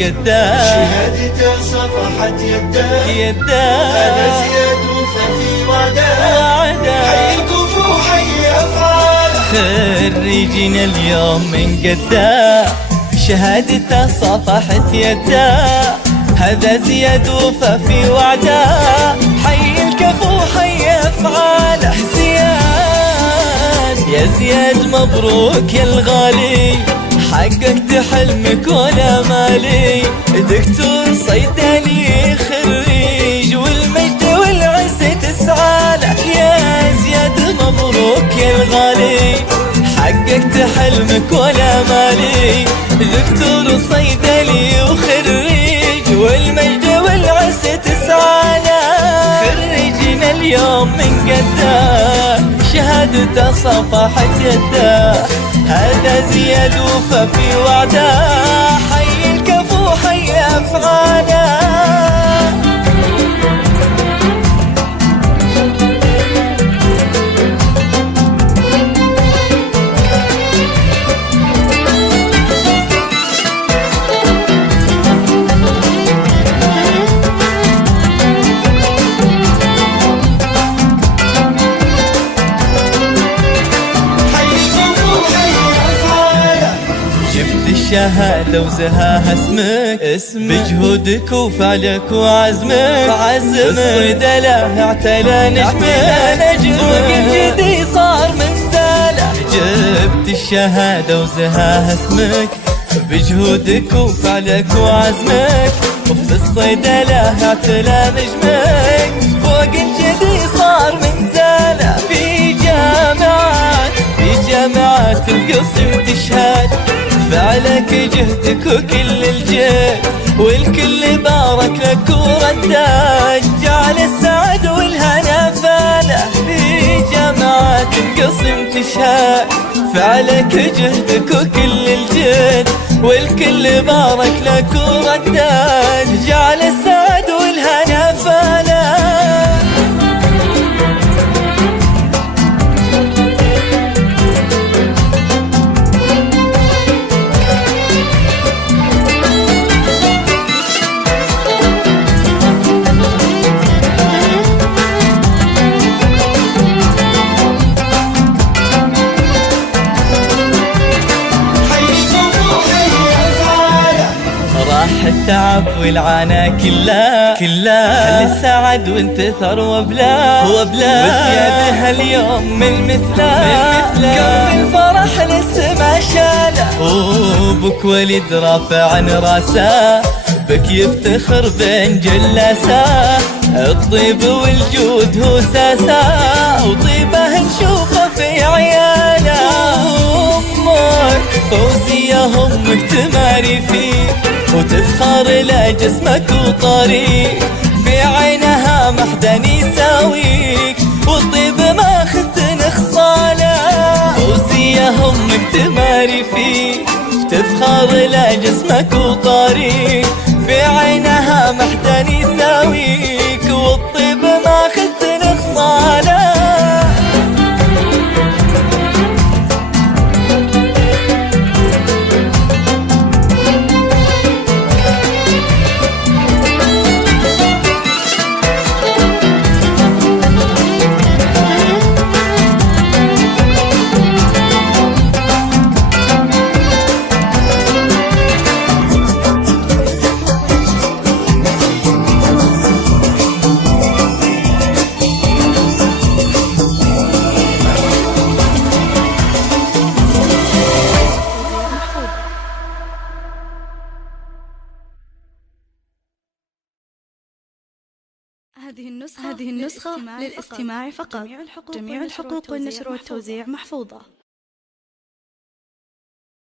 قدام، شهادته صفحت يده، أنا زياد وفي وعده، حي الكفو حي أفعاله. خريجنا اليوم من قدام، شهادته صفحت يده، هذا زياد وفى في وعده، حي الكفو حي أفعاله. زياد يا زياد مبروك يا الغالي، حققت حلمك ولا مالي، دكتور صيدلي خريج والمجد والعزة تسعاله. يا زياد مبروك يا الغالي، حققت حلمك ولا مالي، دكتور صيدلي وخريج والمجد والعزة تسعاله. خريجنا اليوم من قدام، شهادته صفحت يده، هذا زياد وفى في وعده، حي الكفو حي أفعاله. الشهادة وزهاها اسمك، بجهودك وفعلك وعزمك، الصيدلة اعتلى نجمك، فوق الجدي صار منزله. جبت الشهادة وزهاها اسمك، بجهودك وفعلك وعزمك، وفي الصيدلة اعتلى نجمك، فوق الجدي صار منزله. في جامعات القصر تشهد فعلك جهدك وكل الجهد، والكل بارك لك وردك، جعل السعد والهنا فاله. في جامعات القصم تشهد فعلك جهدك وكل الجهد، والكل بارك لك وردك، جعل السعد والهنا فاله. التعب والعنا كلها السعد وانتثر وبلا وزياد هاليوم من مثله، كف الفرح لسه ما شاله، وبك ولد رافع عن راسه، بك يفتخر بين جلاسه، الطيب والجود هو ساسه، وطيبه نشوفه في عياله. امك فوزية امك تماري فيك، وتفخر لجسمك وطريق، في عينها محدن يساويك، والطيب ما خذت نخصاله. فوزية امك تماري فيك، تفخر لجسمك وطريق، في عينها محدن يساويك، والطيب ما خذت نخصاله. هذه النسخة للاستماع فقط. جميع الحقوق والنشر والتوزيع محفوظة.